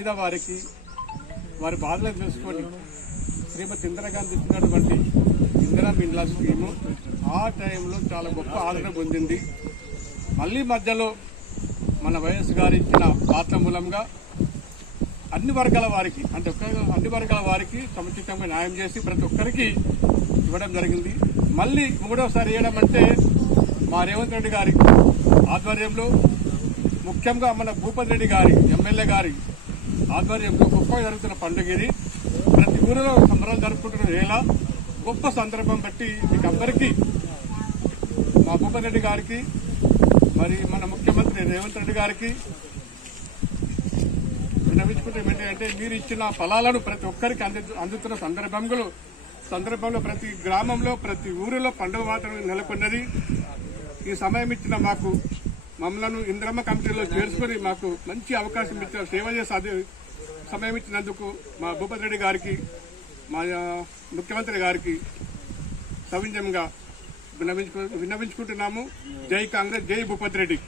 పేదవారికి వారి బాధలను తెలుసుకొని శ్రీమతి ఇందిరాగాంధీ ఇచ్చినటువంటి ఇందిరా బిండ్లా స్కీము ఆ టైంలో చాలా గొప్ప ఆదరణ పొందింది. మళ్ళీ మధ్యలో మన వైఎస్ గారు ఇచ్చిన పాత్ర మూలంగా అన్ని వర్గాల వారికి అంటే ఒక్క అన్ని వర్గాల వారికి సముచితంగా న్యాయం చేసి ప్రతి ఒక్కరికి ఇవ్వడం జరిగింది. మళ్ళీ మూడవసారి ఇవ్వడం అంటే మా రేవంత్ రెడ్డి గారి ఆధ్వర్యంలో ముఖ్యంగా మన భూపతి రెడ్డి గారి ఎమ్మెల్యే గారి ఆధ్వర్యంలో గొప్పగా జరుగుతున్న పండుగ ఇది. ప్రతి ఊరిలో సంబరాలు జరుపుకుంటున్న వేళ గొప్ప సందర్భం బట్టి మీకు అందరికీ మా భూపన్ రెడ్డి గారికి మరి మన ముఖ్యమంత్రి రేవంత్ రెడ్డి గారికి విన్నవించుకుంటే ఏంటంటే మీరు ఇచ్చిన ఫలాలను ప్రతి ఒక్కరికి అంది అందుతున్న సందర్భంలో సందర్భంలో ప్రతి గ్రామంలో ప్రతి ఊరిలో పండుగ వాతావరణం నెలకొన్నది. ఈ సమయం ఇచ్చిన మాకు మమ్మల్ని ఇంద్రమ్మ కమిటీలో చేర్చుకొని మాకు మంచి అవకాశం ఇచ్చారు సేవ చేసే సమయం ఇచ్చినందుకు మా భూపతి రెడ్డి గారికి మా ముఖ్యమంత్రి గారికి సవింజంగా విన్నవించుకు విన్నవించుకుంటున్నాము. జై కాంగ్రెస్ జై భూపతి రెడ్డి.